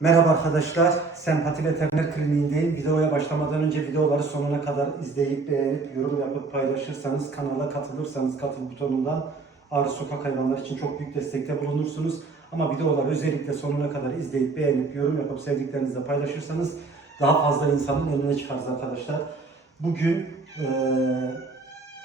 Merhaba arkadaşlar, Sempati Veteriner Kliniğindeyim. Videoya başlamadan önce videoları sonuna kadar izleyip beğenip yorum yapıp paylaşırsanız, kanala katılırsanız katıl butonundan Ağrı Sokak Hayvanları için çok büyük destekte bulunursunuz. Ama videoları özellikle sonuna kadar izleyip beğenip yorum yapıp sevdiklerinizle paylaşırsanız daha fazla insanın önüne çıkarız arkadaşlar. Bugün eee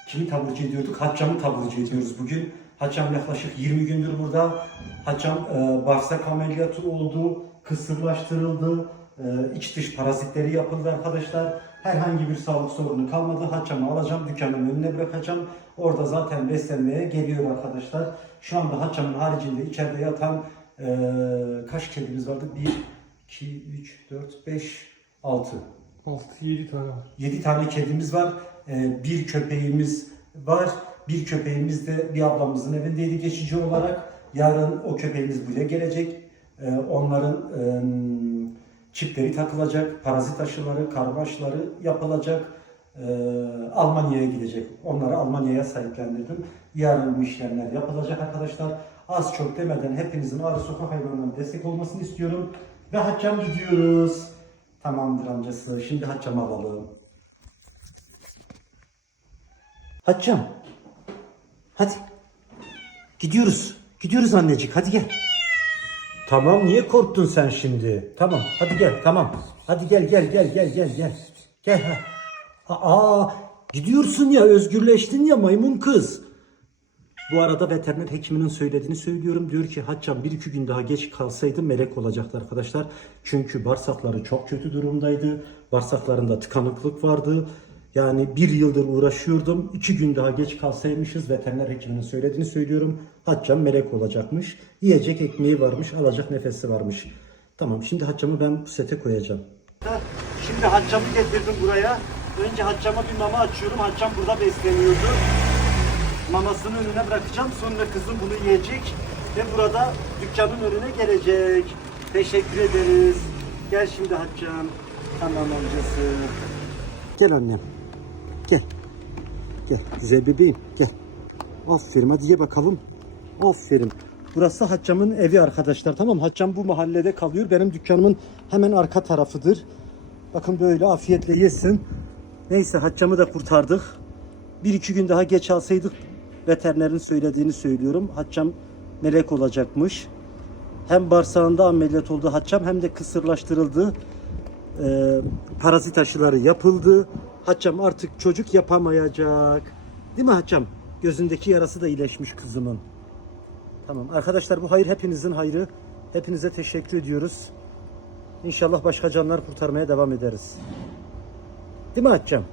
kimi taburcu ediyorduk? Haccam'ı taburcu ediyoruz bugün. Haccam yaklaşık 20 gündür burada. Haccam e, bağırsak ameliyatı oldu, kısırlaştırıldı, e, iç dış parazitleri yapıldı arkadaşlar. Herhangi bir sağlık sorunu kalmadı. Haccam'ı alacağım, dükkanın önüne bırakacağım. Orada zaten beslenmeye geliyor arkadaşlar. Şu anda Haccam'ın haricinde içeride yatan e, kaç kedimiz vardı? 1, 2, 3, 4, 5, 6. 6-7 tane var. 7 tane kedimiz var. Ee, bir köpeğimiz var. Bir köpeğimiz de bir ablamızın evindeydi geçici olarak. Yarın o köpeğimiz buraya gelecek. Ee, onların çipleri takılacak. Parazit aşıları, karma aşıları yapılacak. Ee, Almanya'ya gidecek. Onları Almanya'ya sahiplendirdim. Yarın bu işlemler yapılacak arkadaşlar. Az çok demeden hepinizin Ağrı Sokak Hayvanları'na destek olmasını istiyorum. Ve Haccam gidiyoruz. Tamamdır amcası. Şimdi Haccam alalım. Haccam. Hadi. Gidiyoruz. Gidiyoruz annecik. Hadi gel. Tamam niye korktun sen şimdi? Tamam hadi gel tamam. Hadi gel gel gel gel gel gel. Gel ha. Aa gidiyorsun ya özgürleştin ya maymun kız. Bu arada veteriner hekiminin söylediğini söylüyorum. Diyor ki Haccam bir iki gün daha geç kalsaydı melek olacaktı arkadaşlar. Çünkü bağırsakları çok kötü durumdaydı. Bağırsaklarında tıkanıklık vardı. Yani bir yıldır uğraşıyordum. İki gün daha geç kalsaymışız veteriner hekiminin söylediğini söylüyorum. Haccam melek olacakmış. Yiyecek ekmeği varmış, alacak nefesi varmış. Tamam şimdi Haccam'ı ben bu sete koyacağım. Şimdi Haccam'ı getirdim buraya. Önce Haccam'a bir mama açıyorum. Haccam burada besleniyordu. Mamasını önüne bırakacağım. Sonra kızım bunu yiyecek. Ve burada dükkanın önüne gelecek. Teşekkür ederiz. Gel şimdi Haccam. Tamam amcası. Gel annem. Gel. Gel. Güzel bebeğim. Gel. Aferin hadi ye bakalım. Aferin. Burası Haccam'ın evi arkadaşlar. Tamam? Haccam bu mahallede kalıyor. Benim dükkanımın hemen arka tarafıdır. Bakın böyle afiyetle yesin. Neyse Haccam'ı da kurtardık. Bir iki gün daha geç alsaydık veterinerin söylediğini söylüyorum. Haccam melek olacakmış. Hem bağırsağında ameliyat oldu Haccam hem de kısırlaştırıldı. Ee, parazit aşıları yapıldı. Haccam artık çocuk yapamayacak. Değil mi Haccam? Gözündeki yarası da iyileşmiş kızımın. Tamam arkadaşlar bu hayır hepinizin hayrı. Hepinize teşekkür ediyoruz. İnşallah başka canlar kurtarmaya devam ederiz. Değil mi Haccam?